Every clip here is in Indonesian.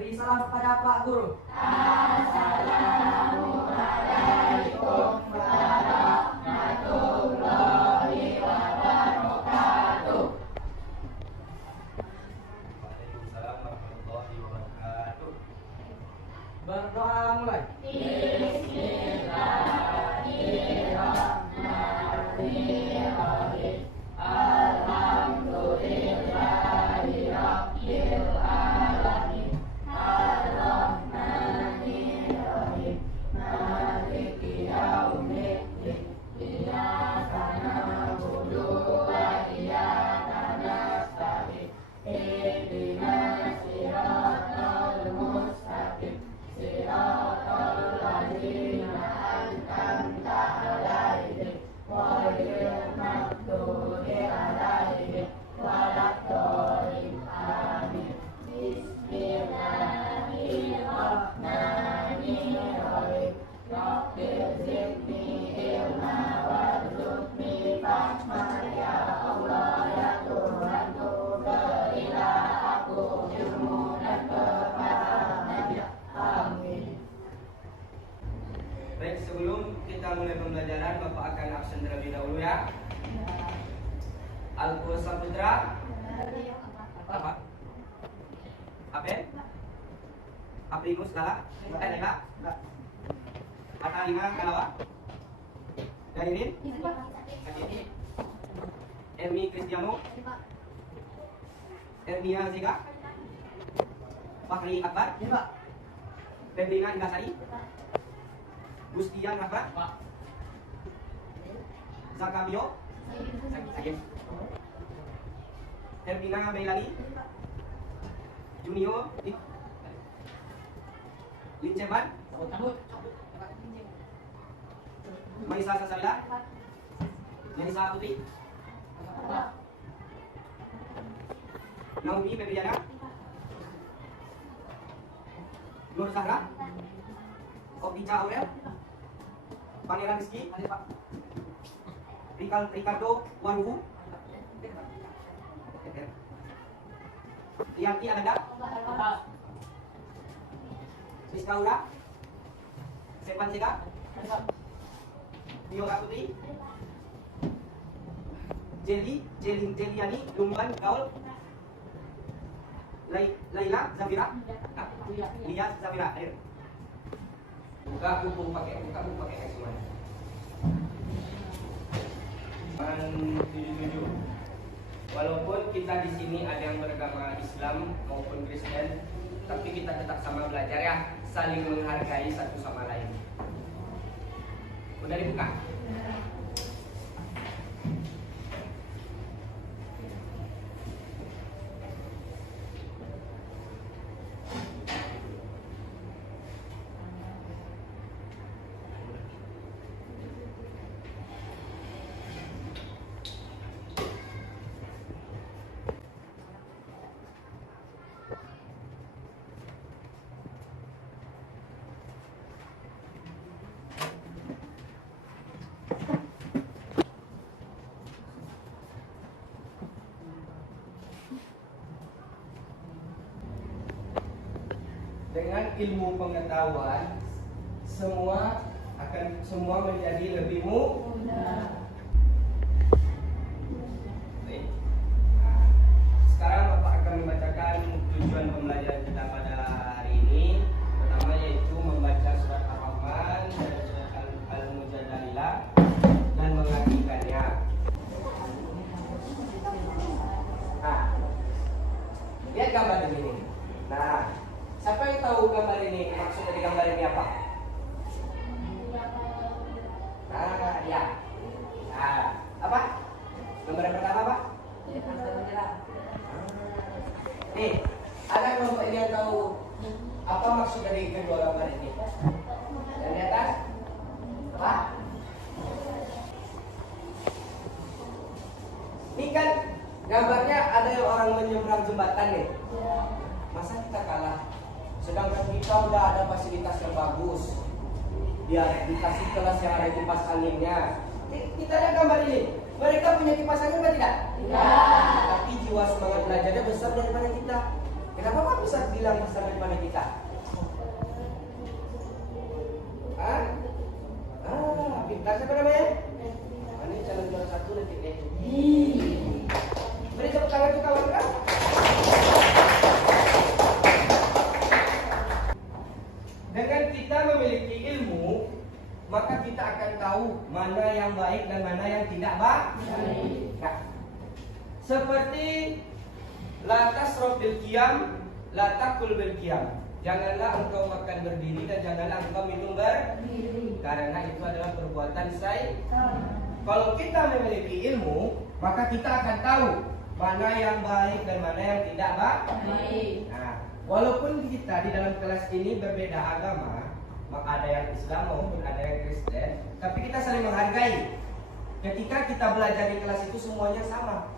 Beri salam kepada Pak Guru. Assalamualaikum warahmatullahi wabarakatuh. Waalaikumsalam warahmatullahi wabarakatuh. Berdoa mulai. Bismillahirrahmanirrahim. Alhamdulillahi rabbil alamin. Ar-Rahmanir-Rahim. Maliki yaumiddin. Iyyaka na'budu wa iyyaka nasta'in. Ihdinas siratal mustaqim. Siratal ladzina an'amta 'alaihim ghairil maghdubi 'alaihim waladdallin. Amin. Bismillahirrahmanirrahim. Rabbil zidni ilma warzuqni fahma ya Allah ya Tuhanku, berilah aku ilmu dan kepahaman ya. Amin. Baik, sebelum kita mulai pembelajaran, Bapak akan absen terlebih dahulu ya. Al-Qur'an Saputra. Apa? Apa? Aprimus Lala? Lala? Kata lima Kalawa? Danirin? Ini Ermi Cristiano? Ermia Zika? Fakri Akbar? Febrina Ingasari? Gustian Rahmat? Zakabio? Sakim? Ermina Bailali? Junior? Linceman? Maisa Sasabila? Yanisa Putri? Naomi Febriana? Nur Sahra? Opica Aurel? Pangeran Rizky? Ricardo Wanuhu? Rianti Ananda? Rizka Ura? Sepan Sega? Bio Putri? Jeliani Lumban Gaul? Laila Zafira? Lia Zafira, ayo. Buka buku pakai X semuanya. 77. Walaupun kita di sini ada yang beragama Islam maupun Kristen, tapi kita tetap sama belajar ya, saling menghargai satu sama lain. Udah dibuka? Dengan ilmu pengetahuan semua menjadi lebih mudah. Baik. Sekarang Bapak akan membacakan tujuan pembelajaran kita pada hari ini. Pertama yaitu membaca surat Ar-Rahman dan surat Al-Mujadalah dan mengartikannya. Nah, lihat gambar ini. Nah, siapa yang tahu gambar ini? Maksud dari gambar ini apa? Nah, ya. Nah, apa? Gambar yang pertama apa? Nih, ada kelompok ini yang tahu apa maksud dari kedua gambar ini? Yang di atas? Apa? Ini kan gambarnya ada yang orang menyeberang jembatan nih. Masa kita kalah? Sedangkan kita udah ada fasilitas yang bagus. Dia dikasih kelas yang ada kipas anginnya. Kita lihat gambar ini. Mereka punya kipas angin atau tidak? Tidak. Tapi jiwa semangat belajarnya besar daripada kita. Kenapa Pak? Ustaz bilang pesan kepada kita? Ah, pintar. Siapa namanya? Ini calon juara 1 nanti deh. Beri tepuk tangan untuk kawan kan? Dengan kita memiliki ilmu, maka kita akan tahu mana yang baik dan mana yang tidak baik. Nah, seperti la tasraf bil qiyam, la takul bil qiyam. Janganlah engkau makan berdiri dan janganlah engkau minum berdiri, karena itu adalah perbuatan syaitan. Kalau kita memiliki ilmu, maka kita akan tahu mana yang baik dan mana yang tidak baik. Nah, walaupun kita di dalam kelas ini berbeda agama, maka ada yang Islam maupun ada yang Kristen, tapi kita saling menghargai. Ketika kita belajar di kelas itu semuanya sama,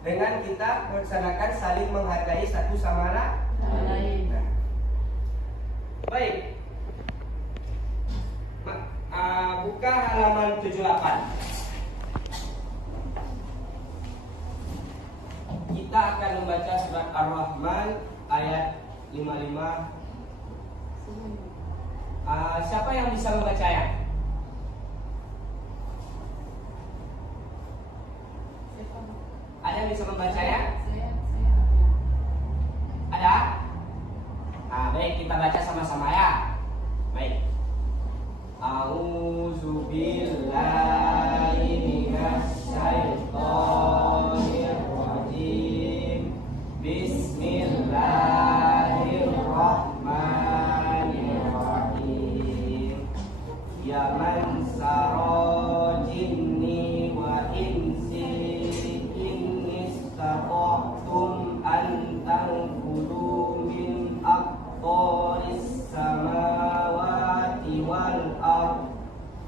dengan kita melaksanakan saling menghargai satu sama lain. Nah, baik. Buka halaman 78. Kita akan membaca surat Ar-Rahman ayat 55. Siapa yang bisa membaca ya? Ada yang bisa membaca ya? Ada? Baik, kita baca sama-sama ya. Baik. A'udzu billahi minasy syaithanir rajim. Bismillahirrahmanirrahim. Ya man sarajinni wa insi in istata'tum an tanfudu min aqtaris samawati wal ard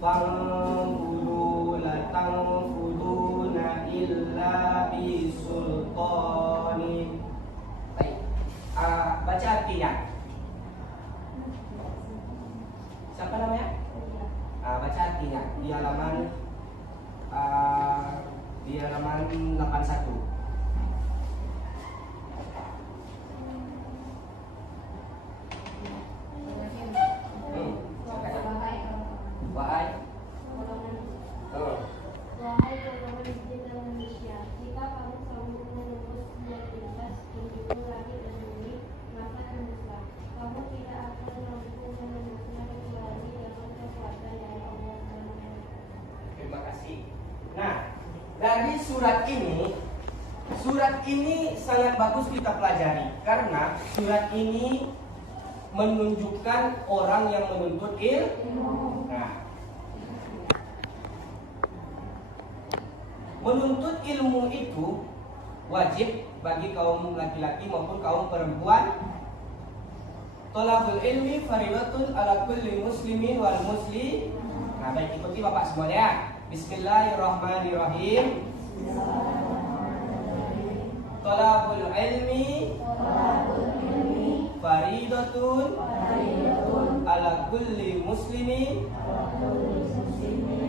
fanfudu la tanfuduna illa bi sultani. Baik. Baca artinya. Siapa namanya? Baca artinya di halaman 81. Wahai golongan jin dan manusia, jika kamu sanggup menembus setiap lintas penjuru langit dan bumi, maka tembuslah. Kamu tidak akan mampu menembusnya kecuali dengan kekuatan dari Allah SWT. Terima kasih. Nah, dari surat ini sangat bagus kita pelajari karena surat ini menunjukkan orang yang menuntut ilmu. Nah, menuntut ilmu itu wajib bagi kaum laki-laki maupun kaum perempuan. Thalabul ilmi faridatun ala kulli muslimin wal muslim. Nah, baik, ikuti Bapak semuanya. Bismillahirrahmanirrahim. Thalabul ilmi faridatun ala kulli muslimin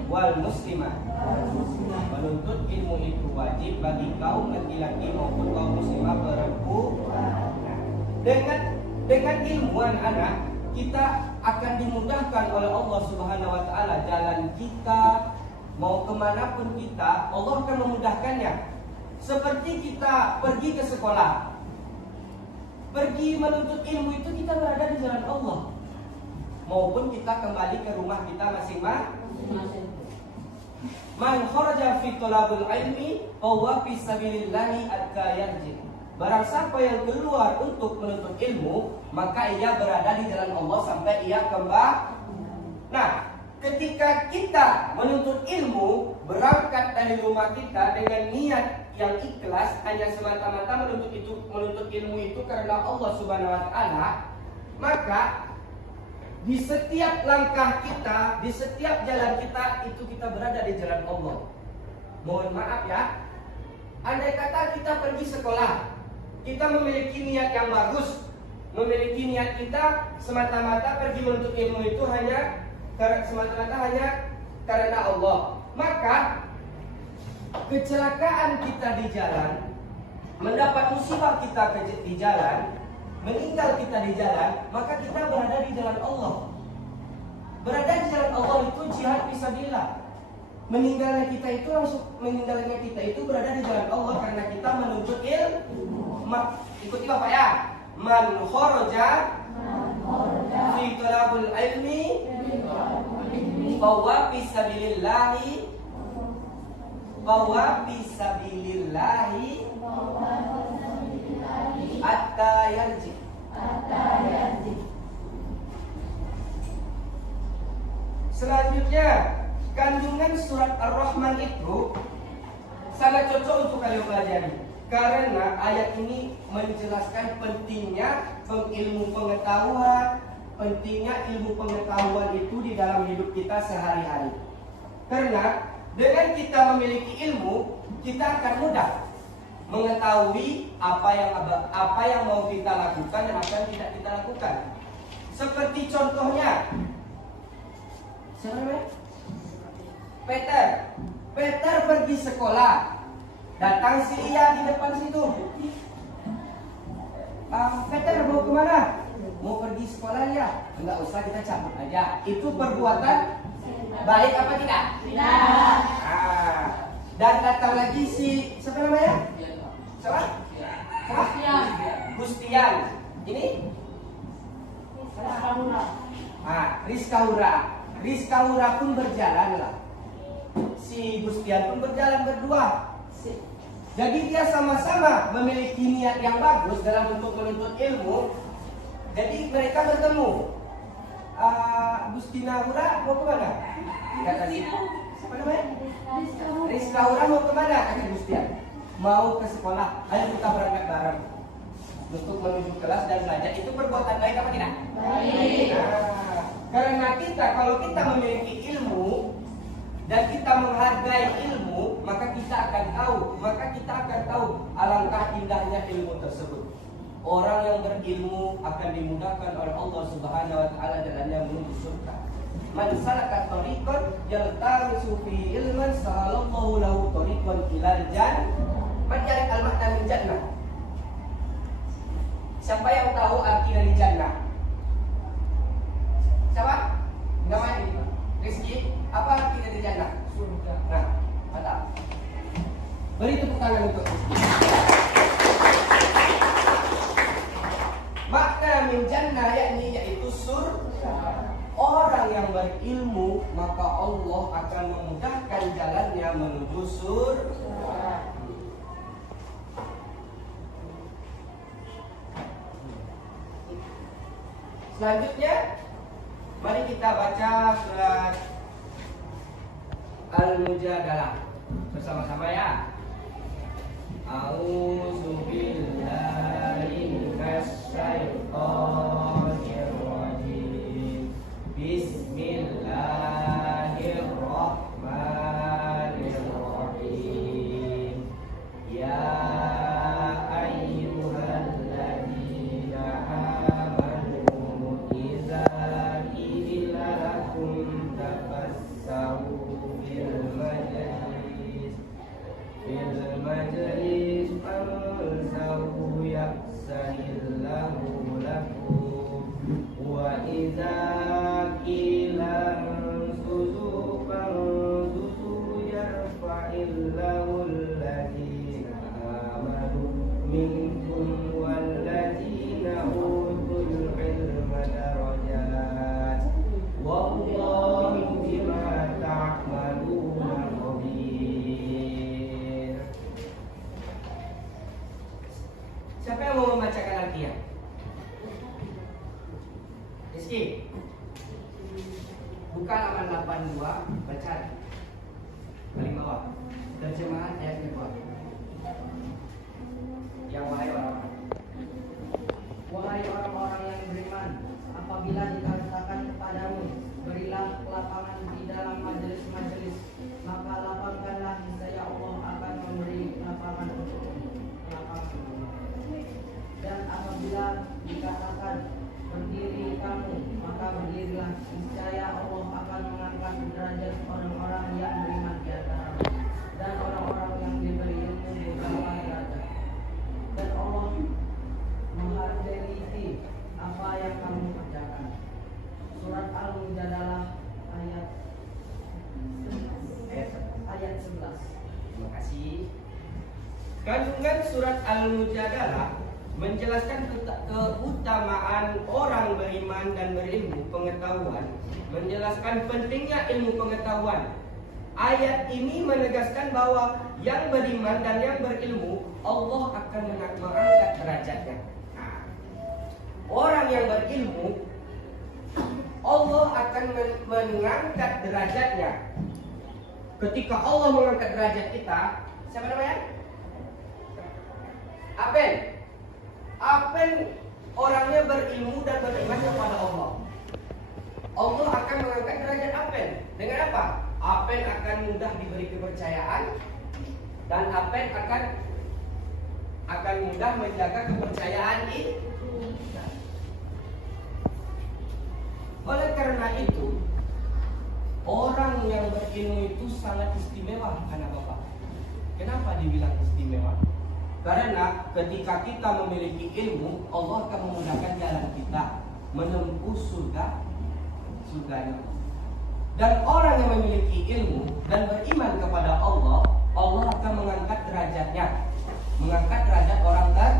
wal muslimah. Menuntut ilmu itu wajib bagi kaum laki-laki maupun kaum muslimah perempuan. Dengan ilmu anak-anak, kita akan dimudahkan oleh Allah Subhanahu wa taala jalan kita, mau kemanapun kita, Allah akan memudahkannya. Seperti kita pergi ke sekolah, pergi menuntut ilmu itu kita berada di jalan Allah, maupun kita kembali ke rumah kita masing-masing. Man kharaja fi talabul ilmi huwa fi sabilillahi hatta yarji. Barang siapa yang keluar untuk menuntut ilmu, maka ia berada di jalan Allah sampai ia kembali. Nah, ketika kita menuntut ilmu, berangkat dari rumah kita dengan niat yang ikhlas, hanya semata-mata menuntut ilmu itu karena Allah Subhanahu wa taala, maka di setiap langkah kita, di setiap jalan kita, itu kita berada di jalan Allah. Mohon maaf ya, andai kata kita pergi sekolah, kita memiliki niat yang bagus, memiliki niat kita semata-mata pergi menuntut ilmu itu hanya semata-mata hanya karena Allah, maka kecelakaan kita di jalan, mendapat musibah kita di jalan, meninggal kita di jalan, maka kita berada di jalan Allah. Berada di jalan Allah itu jihad fisabilillah. Meninggalnya kita itu berada di jalan Allah karena kita menuntut ilmu. Ikuti Bapak ya. Man kharaja fi talabul ilmi bahwa fisabilillahi hatta yarji. Selanjutnya, kandungan surat Ar-Rahman itu sangat cocok untuk kalian pelajari karena ayat ini menjelaskan pentingnya ilmu pengetahuan, pentingnya ilmu pengetahuan itu di dalam hidup kita sehari-hari. Karena dengan kita memiliki ilmu, kita akan mudah mengetahui apa yang mau kita lakukan dan apa yang tidak kita lakukan. Seperti contohnya, siapa namanya? Peter pergi sekolah. Datang si Ia di depan situ. Peter mau kemana? Mau pergi sekolah ya? Enggak usah, kita cabut aja. Itu perbuatan baik apa tidak? Tidak. Dan datang lagi si siapa namanya? Siapa? Gustian. Ini? Rizka Hura pun berjalan lah. Si Gustian pun berjalan berdua. Jadi dia sama-sama memiliki niat yang bagus dalam untuk menuntut ilmu. Jadi mereka bertemu. Gustina Hura mau kemana? Kata dia. Siapa namanya? Rizka Hura mau kemana? Kata Gustian. Mau ke sekolah. Ayo kita berangkat bareng untuk menuju kelas dan belajar. Itu perbuatan baik apa tidak? Baik. Karena kalau kita memiliki ilmu dan kita menghargai ilmu, maka kita akan tahu alangkah indahnya ilmu tersebut. Orang yang berilmu akan dimudahkan oleh Allah Subhanahu wa taala jalannya menuju surga. Man salaka tariqan yaltamisu fi ilman sahalallahu lahu tariqan ilal jannah. Man ya'rif al-makna min jannah. Siapa yang tahu arti dari jannah? Siapa? Namanya Rizky. Apa arti dari jannah? Surga. Nah, mantap. Beri tepuk tangan untuk Rizky. Makna min jannah yaitu surga. Orang yang berilmu maka Allah akan memudahkan jalannya menuju surga. Selanjutnya, mari kita baca surat Al-Mujadalah bersama-sama ya. A'udzu billahi minasyaitonir rajim. Bismillahirrahmanirrahim. Ya ayyuhalladzina amanu idza qila lakum tafassahu fil majlis fansahu yafsahillahu lakum wa idza qila ansuzu fansuzu yarfa'illahu alladzina amanu minkum walladzina utul ilma darajat wallahu bima ta'maluna khabir. Siapa yang mau membacakan artinya? Rizky, buka halaman 82, baca paling bawah. Terjemahan ayat kedua. Yang wahai orang-orang yang beriman, apabila dikatakan kepadamu, berilah kelapangan di dalam majelis-majelis, maka lapangkanlah, niscaya Allah akan memberi lapangan untukmu. Dan apabila dikatakan berdiri kamu, maka berdirilah, niscaya Allah akan mengangkat derajat orang-orang yang beriman di antara dan orang-orang yang diberi surat Al-Mujadalah menjelaskan keutamaan orang beriman dan berilmu pengetahuan, menjelaskan pentingnya ilmu pengetahuan. Ayat ini menegaskan bahwa yang beriman dan yang berilmu Allah akan mengangkat derajatnya. Orang yang berilmu Allah akan mengangkat derajatnya. Ketika Allah mengangkat derajat kita, siapa namanya? Apen. Apen orangnya berilmu dan beriman kepada Allah. Allah akan mengangkat derajat Apen. Dengan apa? Apen akan mudah diberi kepercayaan dan Apen akan mudah menjaga kepercayaan ini. Oleh karena itu, orang yang berilmu itu sangat istimewa, anak bapak. Kenapa dibilang istimewa? Karena ketika kita memiliki ilmu, Allah akan memudahkan jalan kita menempuh surganya. Dan orang yang memiliki ilmu dan beriman kepada Allah, Allah akan mengangkat derajatnya, mengangkat derajat orang kan.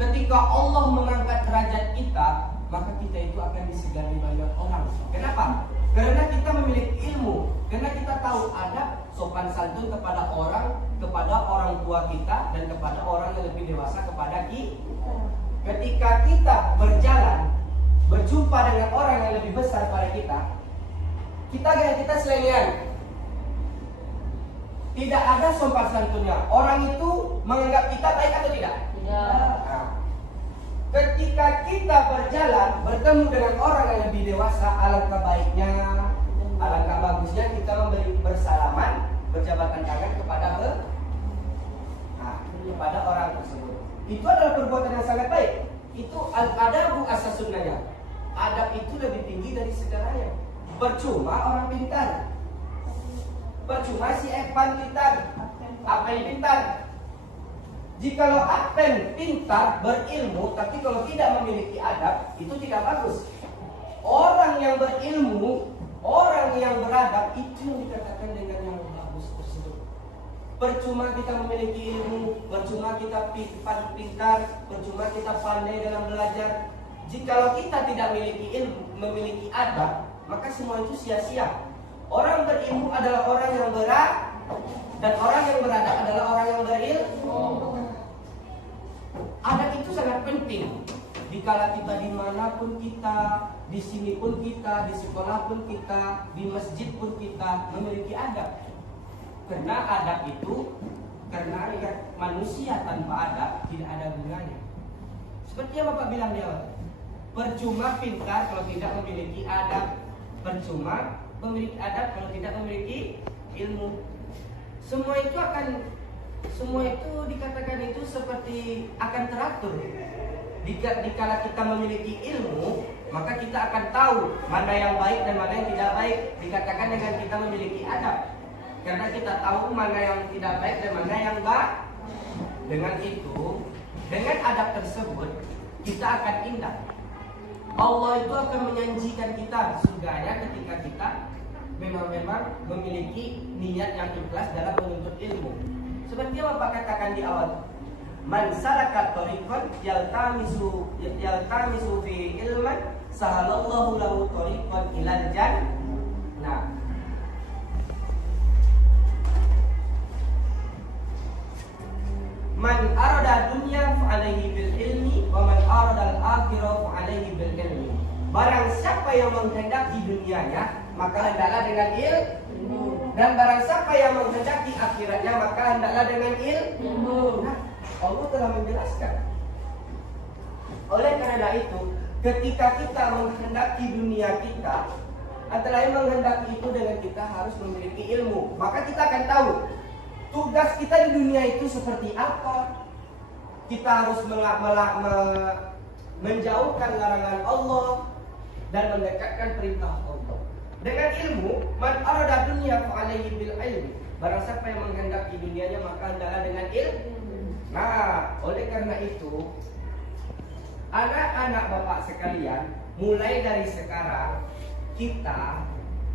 Ketika Allah mengangkat derajat kita, maka kita itu akan disegani banyak orang. Kenapa? Karena kita memiliki ilmu, karena kita tahu adab sopan santun kepada orang tua kita dan kepada orang yang lebih dewasa kepada kita. Ketika kita berjalan, berjumpa dengan orang yang lebih besar pada kita selengean. Tidak ada sopan santunnya. Orang itu menganggap kita baik atau tidak? Tidak. Nah, ketika kita berjalan, bertemu dengan orang yang lebih dewasa, alangkah baiknya, alangkah bagusnya kita memberi bersalaman, berjabatan tangan kepada orang tersebut. Itu adalah perbuatan yang sangat baik. Itu al-adabu as-sunnahnya. Adab itu lebih tinggi dari segalanya. Percuma orang pintar, percuma si Evan pintar, Apen pintar. Jikalau Apen pintar, berilmu, tapi kalau tidak memiliki adab, itu tidak bagus. Orang yang berilmu, orang yang beradab, itu yang dikatakan dengan yang bagus tersebut. Percuma kita memiliki ilmu, percuma kita pintar, percuma kita pandai dalam belajar. Jikalau kita tidak memiliki ilmu, memiliki adab, maka semua itu sia-sia. Orang berilmu adalah orang yang beradab, dan orang yang beradab adalah orang yang berilmu. Adab itu sangat penting. Dikala kita dimanapun kita, di sini pun kita, di sekolah pun kita, di masjid pun kita memiliki adab. Karena adab itu, karena manusia tanpa adab tidak ada gunanya. Seperti yang Bapak bilang di awal, percuma pintar kalau tidak memiliki adab, percuma memiliki adab kalau tidak memiliki ilmu. Semua itu dikatakan itu seperti akan teratur. Dikala kita memiliki ilmu, maka kita akan tahu mana yang baik dan mana yang tidak baik. Dikatakan dengan kita memiliki adab, karena kita tahu mana yang tidak baik dan mana yang baik. Dengan itu, dengan adab tersebut, kita akan indah. Allah itu akan menjanjikan kita surganya ketika kita memang memiliki niat yang ikhlas dalam menuntut ilmu. Seperti yang Bapak katakan di awal, man salaka tariqan yaltamisu fi ilman sahalallahu lahu tariqan ilal jannah. Man arada dunya fa alaihi bil ilmi wa man arada al akhirah fa alaihi bil ilmi. Barang siapa yang menghendaki dunianya, maka hendaklah dengan ilmu. Dan barang siapa yang menghendaki akhiratnya, maka hendaklah dengan ilmu. Nah, Allah telah menjelaskan. Oleh karena itu, ketika kita menghendaki dunia kita, antara lain menghendaki itu dengan kita harus memiliki ilmu. Maka kita akan tahu tugas kita di dunia itu seperti apa. Kita harus menjauhkan larangan Allah dan mendekatkan perintah Allah. Dengan ilmu, man arada dunya fa alaihi bil ilmi. Barang siapa yang menghendaki dunianya, maka hendaklah dengan ilmu. Nah, oleh karena itu, anak-anak Bapak sekalian, mulai dari sekarang kita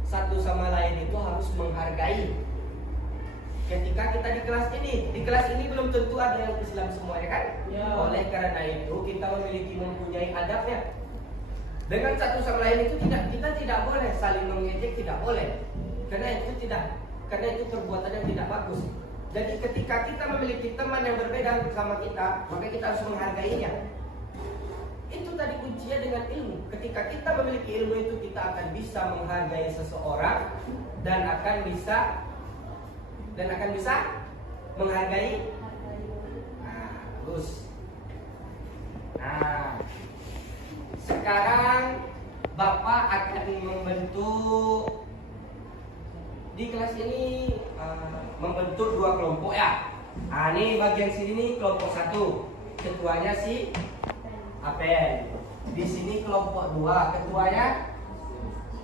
satu sama lain itu harus menghargai. ketika kita di kelas ini belum tentu ada yang Islam semua, ya kan? Ya. Oleh karena itu kita mempunyai adabnya. Dengan satu sama lain itu kita tidak boleh saling mengejek, tidak boleh. Karena itu perbuatan yang tidak bagus. Jadi ketika kita memiliki teman yang berbeda sama kita, maka kita harus menghargainya. Itu tadi kuncinya dengan ilmu. Ketika kita memiliki ilmu itu, kita akan bisa menghargai seseorang dan akan bisa menghargai. Nah, bagus. Nah, sekarang Bapak akan membentuk di kelas ini membentuk 2 kelompok ya. Nah, ini bagian sini nih kelompok 1. Ketuanya si Apel. Di sini kelompok 2, ketuanya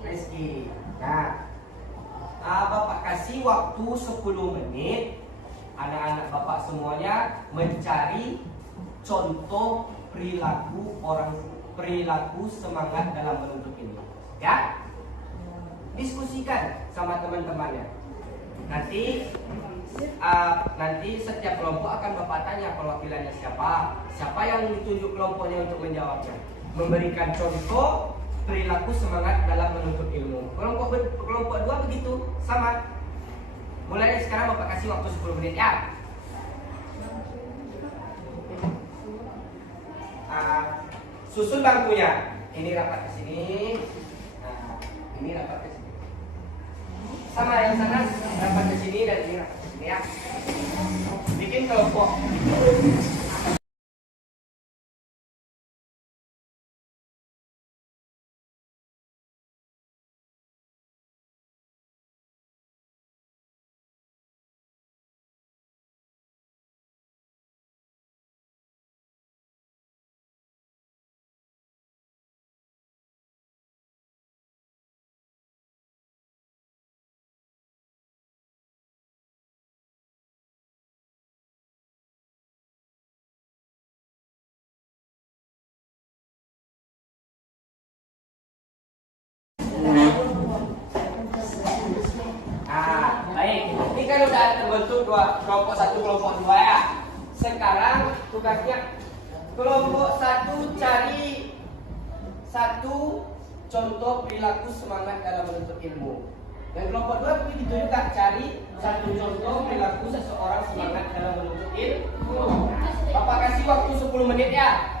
Rizky. Nah, Bapak kasih waktu 10 menit. Anak-anak Bapak semuanya mencari contoh perilaku semangat dalam menuntut ilmu. Ya? Diskusikan sama teman-temannya. Nanti setiap kelompok akan Bapak tanya perwakilannya siapa yang ditunjuk kelompoknya untuk menjawabnya. Memberikan contoh perilaku semangat dalam menuntut ilmu. Kelompok 2 begitu, sama. Mulai dari sekarang Bapak kasih waktu 10 menit ya. Susun bangkunya. Ini rapat ke sini. Nah, ini rapat ke sini. Sama yang sana rapat ke sini dan ini rapat ke sini ya. Bikin kelompok. Nah, baik. Ini kan udah terbentuk kelompok 1, kelompok 2 ya. Sekarang tugasnya kelompok 1 cari 1 contoh perilaku semangat dalam menuntut ilmu. Dan kelompok 2 begitu juga cari 1 contoh perilaku seseorang semangat dalam menuntut ilmu. Bapak kasih waktu 10 menit ya.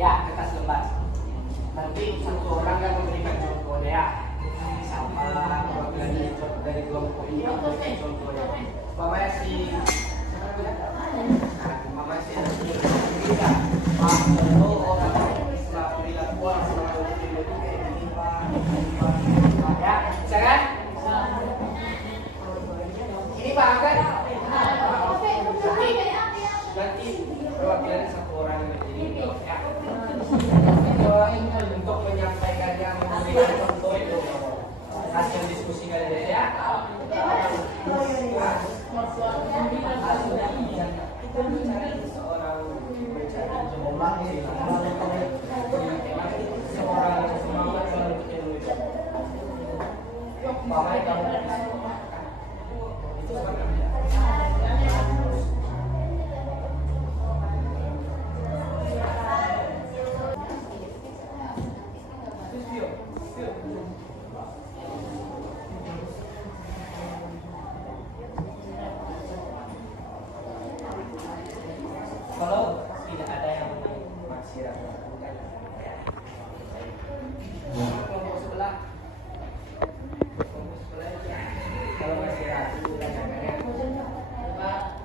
Ya, kertas lembar. Nanti 1 orang yang memberikan contohnya ya. Sama perwakilan dari kelompok ini memberikan contohnya. Mamanya si Pak, contoh orang perilaku orang sama ilmu itu kayak gini Pak. Ya, bisa kan? Ini Pak Angga. Nanti perwakilan 1 orang yang berdiri ya. Untuk menyampaikan yang memberikan contoh itu hasil diskusi kalian ya. Kita mencari seorang semangat dalam ilmu itu. Mamai kamu itu semangat. Kalau tidak ada yang masih ragu-ragukan, kelompok sebelah kalau masih ragu tanyakannya Pak.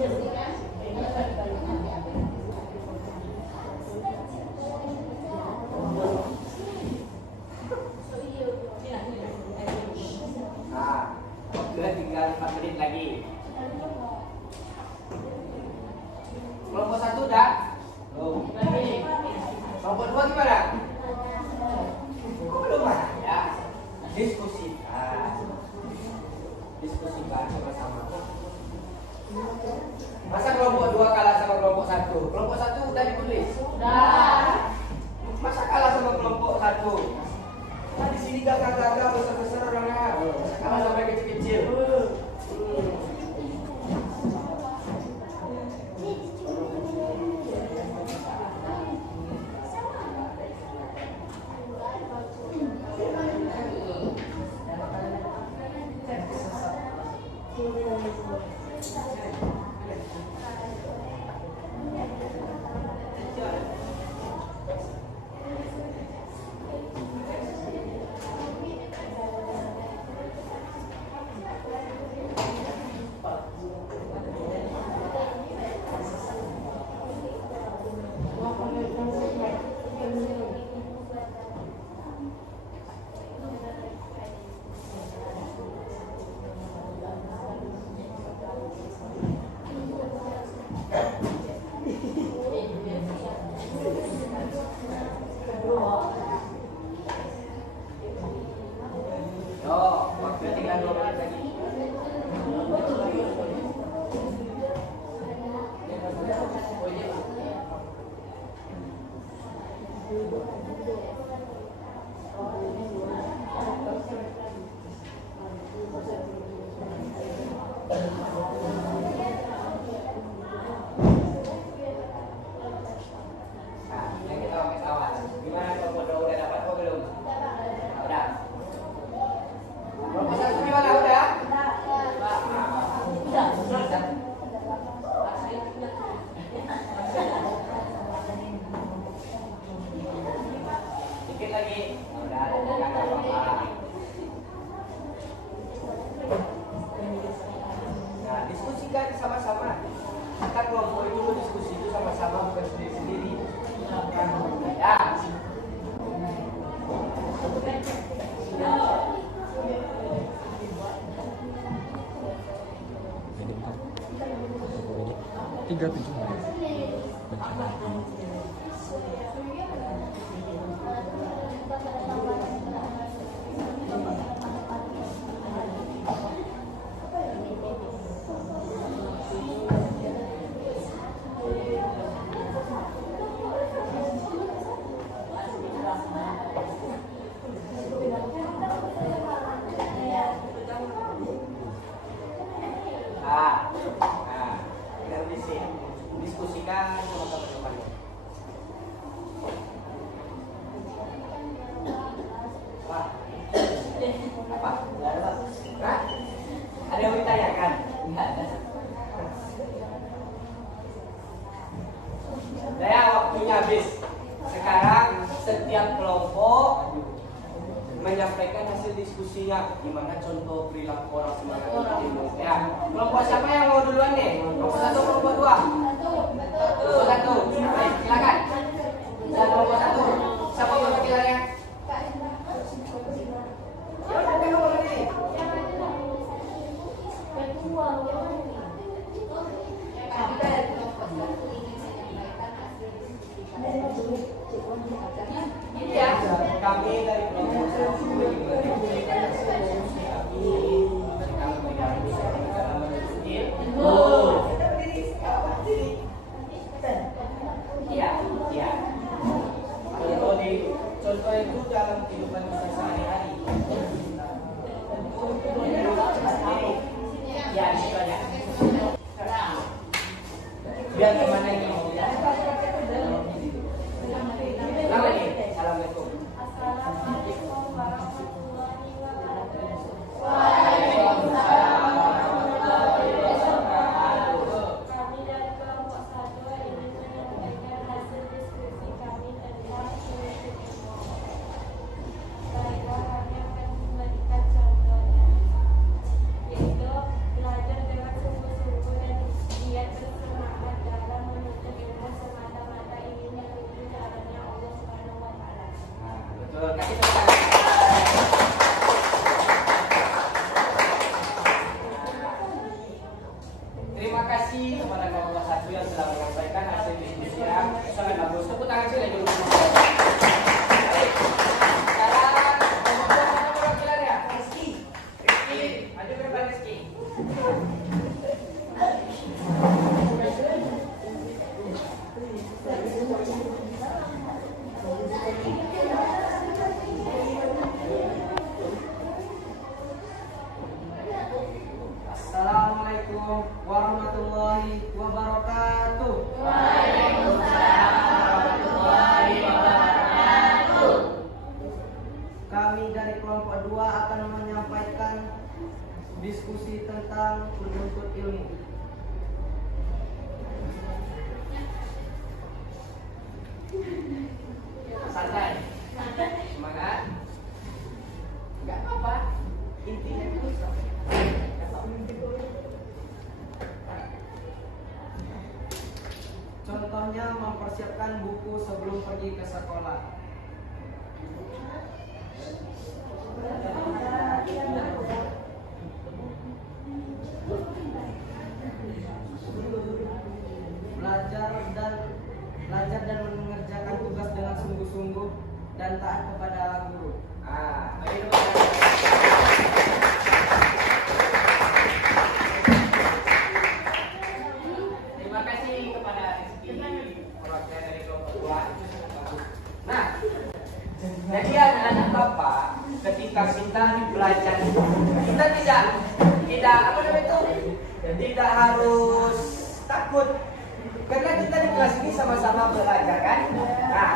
Nah, waktunya tinggal 4 menit lagi. Kelompok 1 udah? Belum. Kelompok 2 gimana? Kok belum ada? Diskusikan. Diskusikan sama-sama. Masa kelompok 2 kalah sama kelompok 1? Kelompok 1 udah ditulis? Udah. Masa kalah sama kelompok 1? Nah, di sini gagah-gagah besar-besar orangnya. Masa kalah sampai kecil-kecil? Waktunya tinggal 2 menit lagi. Nah, yang kita pakai awal. Gimana kelompok 2 udah dapat kok belum? Udah. Kelompok 1 gimana udah? Dikit lagi. Udah ada apa-apa. Nah, diskusikan sama-sama. Kita kelompok itu berdiskusi itu sama-sama, bukan sendiri-sendiri. Ya. Tiga tujuh Nah, diskusikan sama teman-temannya. Wah, apa? Nggak ada, Pak. Hah? Ada yang ditanyakan? Nggak ada. Ya, waktunya habis. Sekarang setiap kelompok menyampaikan hasil diskusinya, gimana contoh perilaku orang semangat itu. Ya, kelompok siapa yang mau duluan nih? Kelompok 1, kelompok 2? Kelompok 1. Baik, silakan. Dan kelompok 1. Siapa perwakilannya? Ya udah, kan ngomong ini. Iya, kami dari kelompok 1. Iya, iya. Contoh itu dalam kehidupan kita sehari-hari. Ya, itu aja. Biar kemana ini? Assalamualaikum. Assalamualaikum warahmatullahi wabarakatuh. Kami dari kelompok 1 ingin menyampaikan hasil diskusi kami tentang prinsip umum. Baiklah, kami akan memberikan contohnya, yaitu belajar dengan sungguh-sungguh dan giat kasih kepada kelompok satu yang telah menyampaikan hasil diskusi yang sangat bagus. Tepuk tangan sih lagi. Baik. Sekarang kelompok mana perwakilannya? Rizky. Rizky, maju ke depan Rizky. Assalamualaikum warahmatullahi wabarakatuh. Waalaikumsalam warahmatullahi wabarakatuh. Kami dari kelompok 2 akan menyampaikan diskusi tentang menuntut ilmu. Santai. Semangat. Enggak apa-apa. Intinya itu Contohnya mempersiapkan buku sebelum pergi ke sekolah. Belajar dan mengerjakan tugas dengan sungguh-sungguh dan taat kepada guru. baik. Terima kasih kepada Rizky, perwakilan dari kelompok 2. Nah, jadi anak-anak Bapak, ketika kita belajar, kita tidak apa namanya itu, tidak harus takut, karena kita di kelas ini sama-sama belajar kan. Nah,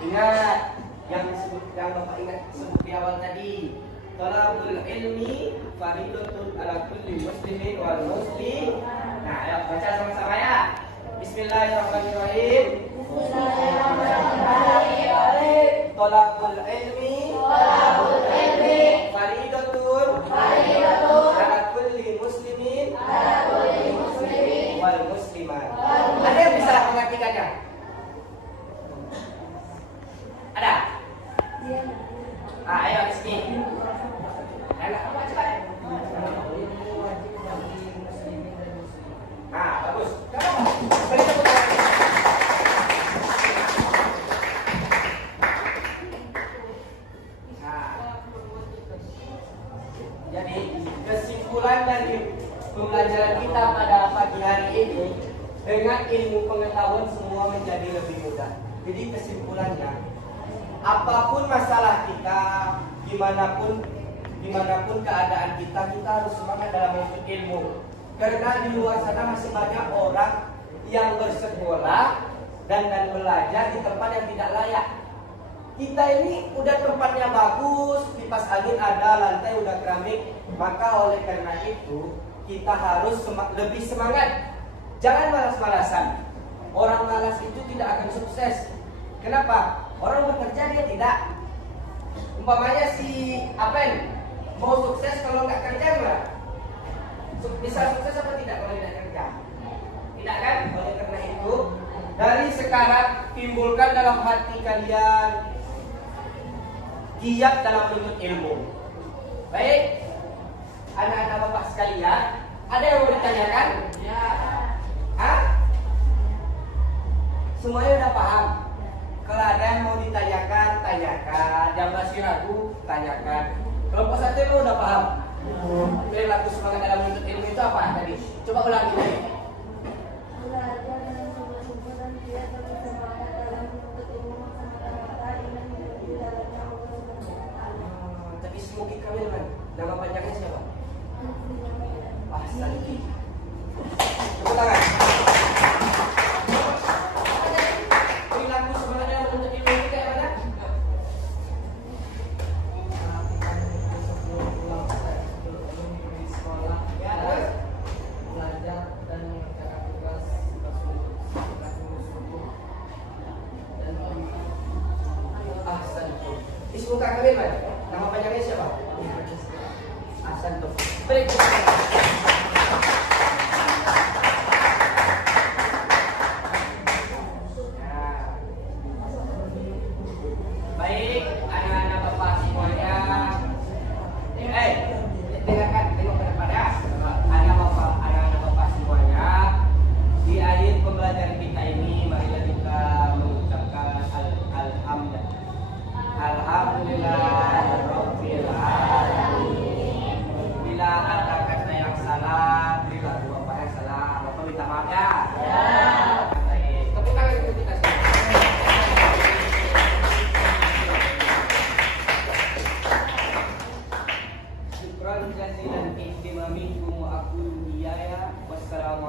ingat yang Bapak ingat sebut di awal tadi, talabul ilmi faridatun ala kulli muslimin wal muslim. Nah, ayo baca sama-sama ya. Bismillahirrahmanirrahim. Bismillahirrahmanirrahim. Talabul ilmi faridatun ala kulli muslimin wal muslimat. Ada yang bisa mengartikannya? Ada? Ayo Rizky. Ayo, cepat. Bagus. Beri tepuk tangan. Jadi kesimpulan dari pembelajaran kita pada pagi hari ini, dengan ilmu pengetahuan semua menjadi lebih mudah. Jadi kesimpulannya, apapun masalah kita, dimanapun keadaan kita harus semangat dalam menuntut ilmu. Karena di luar sana masih banyak orang yang bersekolah dan belajar di tempat yang tidak layak. Kita ini udah tempatnya bagus, kipas angin ada, lantai udah keramik. Maka oleh karena itu kita harus lebih semangat. Jangan malas-malasan. Orang malas itu tidak akan sukses. Kenapa? Orang bekerja dia tidak. Umpamanya si Apen mau sukses kalau nggak kerja gimana? Bisa sukses apa tidak kalau tidak kerja? Tidak kan? Oleh karena itu dari sekarang timbulkan dalam hati kalian giat dalam menuntut ilmu. Baik, anak-anak Bapak sekalian, ada yang mau ditanyakan? Ya. Hah? Semuanya udah paham? Kalau ada yang mau ditanyakan, tanyakan. Yang masih ragu, tanyakan. Kelompok 1 itu udah paham? Perilaku semangat dalam menuntut ilmu itu apa tadi? Coba ulangi lagi. Belajar dengan sungguh-sungguh dan giat bersemangat dalam menuntut ilmu semata-mata dengan menuju jalannya Allah Subhanahu wa Ta'ala. Tapi Smoky Kamilman, nama panjangnya siapa? Santi. Tepuk tangan. Perilaku semangat dalam menuntut ilmu itu kayak mana? Sebelum pulang pergi sekolah, belajar dan mengerjakan tugas sungguh-sungguh dan Santi. Ismu Kak Kamilman, nama panjangnya siapa? Santi. Baik. Baik, anak-anak Bapak semuanya. Dengarkan, tengok ke depan ya. Anak-anak Bapak semuanya.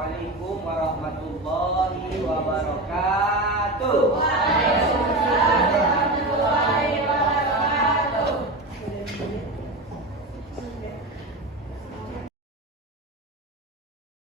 Assalamualaikum warahmatullahi wabarakatuh. Waalaikumsalam.